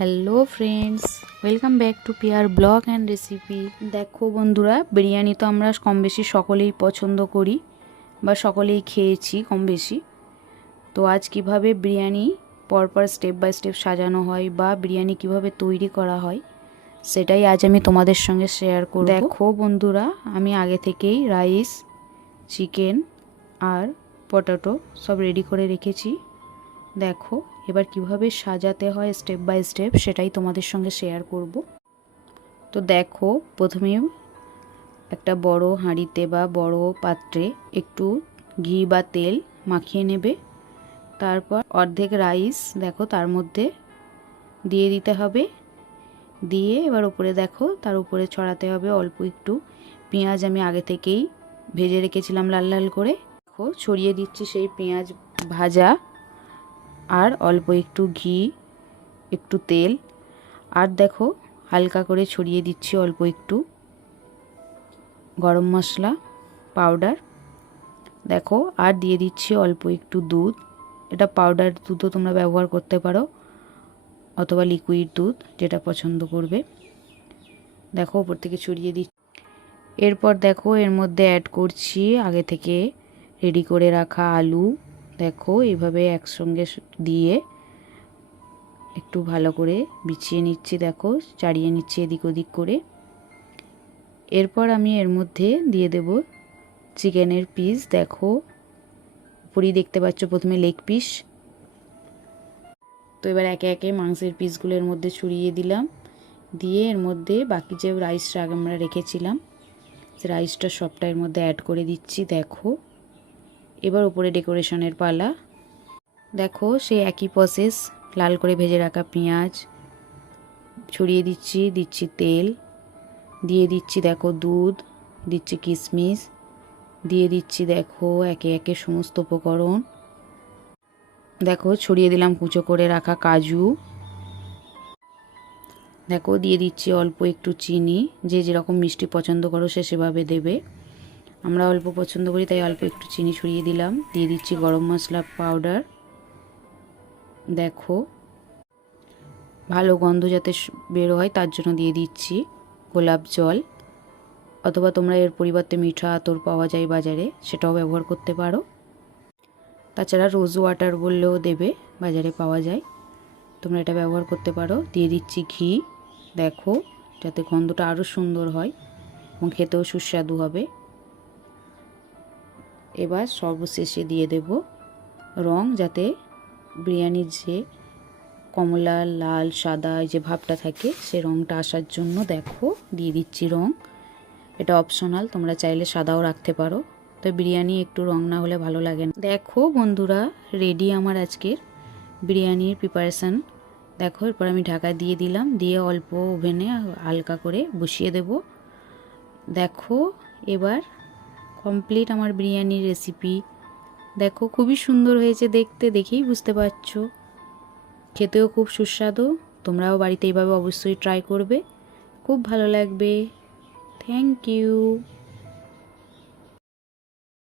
Hello friends, welcome back to পিয়ার blog and recipe. দেখো বন্ধুরা, বিরিয়ানি তো আমরা কম বেশি সকলেই পছন্দ করি বা সকলেই খেয়েছি কম বেশি। তো আজ কিভাবে বিরিয়ানি পরপর স্টেপ বাই স্টেপ সাজানো হয় বা বিরিয়ানি কিভাবে তৈরি করা হয় সেটাই আজ আমি তোমাদের সঙ্গে শেয়ার করব। দেখো বন্ধুরা, আমি আগে থেকেই রাইস, চিকেন আর পটেটো সব রেডি করে রেখেছি। দেখো এবার কিভাবে সাজাতে হয় স্টেপ বাই স্টেপ সেটাই তোমাদের সঙ্গে শেয়ার করব। তো দেখো, প্রথমে একটা বড় হাঁড়িতে বা বড় পাত্রে একটু ঘি বা তেল মাখিয়ে নেবে। তারপর অর্ধেক রাইস দেখো তার মধ্যে দিয়ে দিতে হবে। দিয়ে এবার উপরে দেখো তার উপরে ছড়াতে হবে অল্প একটু পেঁয়াজ। আমি আগে থেকেই ভেজে রেখেছিলাম লাল লাল করে। দেখো ছড়িয়ে দিচ্ছি সেই পেঁয়াজ ভাজা, আর অল্প একটু ঘি, একটু তেল, আর দেখো হালকা করে ছড়িয়ে দিচ্ছি অল্প একটু গরম মশলা পাউডার। দেখো আর দিয়ে দিচ্ছি অল্প একটু দুধ। এটা পাউডার দুধও তোমরা ব্যবহার করতে পারো অথবা লিকুইড দুধ, যেটা পছন্দ করবে। দেখো উপর থেকে ছড়িয়ে দিচ্ছি। এরপর দেখো এর মধ্যে অ্যাড করছি আগে থেকে রেডি করে রাখা আলু। দেখো এইভাবে একসঙ্গে দিয়ে একটু ভালো করে বিছিয়ে নিচ্ছি, দেখো চাড়িয়ে নিচ্ছি এদিক ওদিক করে। এরপর আমি এর মধ্যে দিয়ে দেব চিকেনের পিস। দেখো উপরেই দেখতে পাচ্ছ প্রথমে লেগ পিস। তো এবার একে একে মাংসের পিসগুলো এর মধ্যে ছড়িয়ে দিলাম। দিয়ে এর মধ্যে বাকি যে রাইসটা আগে আমরা রেখেছিলাম সে রাইসটা সবটা এর মধ্যে অ্যাড করে দিচ্ছি। দেখো এবার উপরে ডেকোরেশনের পালা। দেখো সেই একই প্রসেস, লাল করে ভেজে রাখা পেঁয়াজ ছড়িয়ে দিচ্ছি তেল দিয়ে দিচ্ছি, দেখো দুধ দিচ্ছি, কিশমিশ দিয়ে দিচ্ছি। দেখো একে একে সমস্ত উপকরণ দেখো ছড়িয়ে দিলাম কুচো করে রাখা কাজু। দেখো দিয়ে দিচ্ছি অল্প একটু চিনি, যে যেরকম মিষ্টি পছন্দ করো সে সেভাবে দেবে। আমরা অল্প পছন্দ করি তাই অল্প একটু চিনি ছড়িয়ে দিলাম। দিয়ে দিচ্ছি গরম মশলা পাউডার। দেখো ভালো গন্ধ যাতে বের হয় তার জন্য দিয়ে দিচ্ছি গোলাপ জল, অথবা তোমরা এর পরিবর্তে মিঠা আতর পাওয়া যায় বাজারে, সেটাও ব্যবহার করতে পারো। তাছাড়া রোজ ওয়াটার বললেও দেবে, বাজারে পাওয়া যায়, তোমরা এটা ব্যবহার করতে পারো। দিয়ে দিচ্ছি ঘি, দেখো যাতে গন্ধটা আরও সুন্দর হয় এবং খেতেও সুস্বাদু হবে। এবার সর্বশেষে দিয়ে দেব রং, যাতে বিরিয়ানির যে কমলা, লাল, সাদা যে ভাবটা থাকে সে রংটা আসার জন্য দেখো দিয়ে দিচ্ছি রং। এটা অপশনাল, তোমরা চাইলে সাদাও রাখতে পারো, তো বিরিয়ানি একটু রং না হলে ভালো লাগে না। দেখো বন্ধুরা, রেডি আমার আজকের বিরিয়ানির প্রিপারেশান। দেখো এরপর আমি ঢাকা দিয়ে দিলাম, দিয়ে অল্প ওভেনে হালকা করে বসিয়ে দেব। দেখো এবার কমপ্লিট আমার বিরিয়ানির রেসিপি। দেখো খুবই সুন্দর হয়েছে দেখতে, দেখেই বুঝতে পারছো, খেতেও খুব সুস্বাদু। তোমরাও বাড়িতে এইভাবে অবশ্যই ট্রাই করবে, খুব ভালো লাগবে। Thank you.